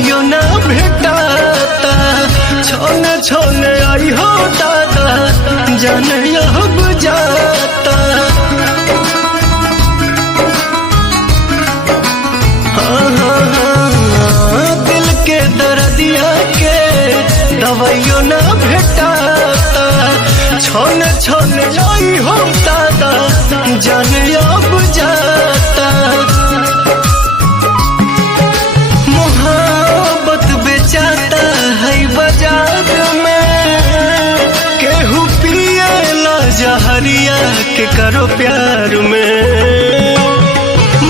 दवाइयो ना भेटाता छोने छोने आई हो दादा जान अब जाता। दिल के दर्दिया के दवाइयो ना भेटाता छोने छोने आई हो दादा जान अब जाता। मोहब्बत बेचाता है बाजार में केहू पिएला जहरिया के करो प्यार में।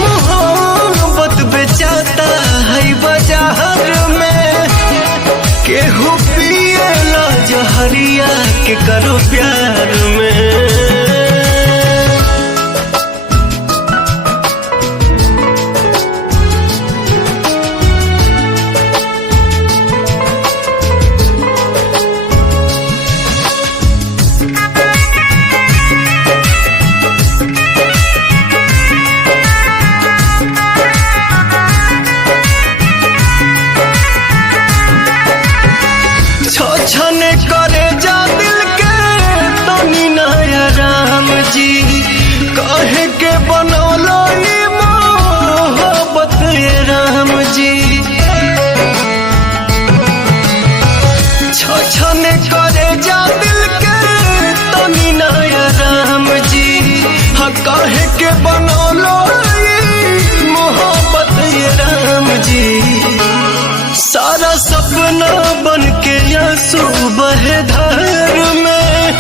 मोहब्बत बेचाता है बाजार में केहू पिएला जहरिया के करो प्यार में। छने करे जा दिल के तनी नया राम जी कहे के बनौलो मोहब्बत राम जी। छने करे जा दिल के तनी नया राम जी कहे के बनौलो मोहब्बत राम जी। सारा सपना बन के आंसू बहे धार में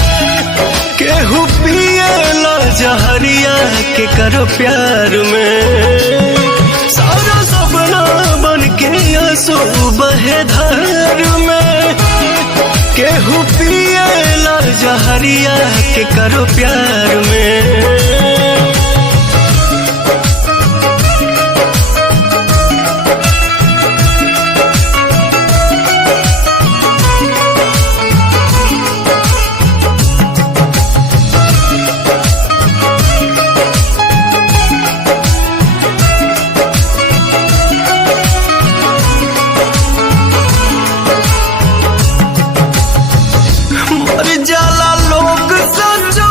केहू पिएला जहरिया के करो प्यार में। सारा सपना बन के आंसू बहे धार में केहू पिएला जहरिया के करो प्यार में। जाला लोग सचो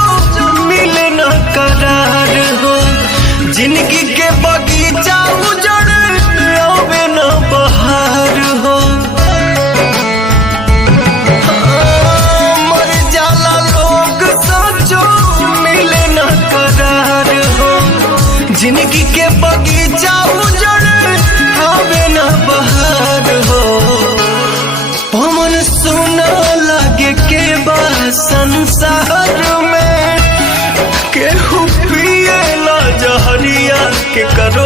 मिले न करार हो जिंदगी के बगीचा उजड़ आवे न बहार हो। मर जाला लोग सचो मिले न करार हो जिंदगी के बगीचा उजड़ आवे न बहार हो। पवन सुना लागे के संसार में केहू पिएला जहरिया के करो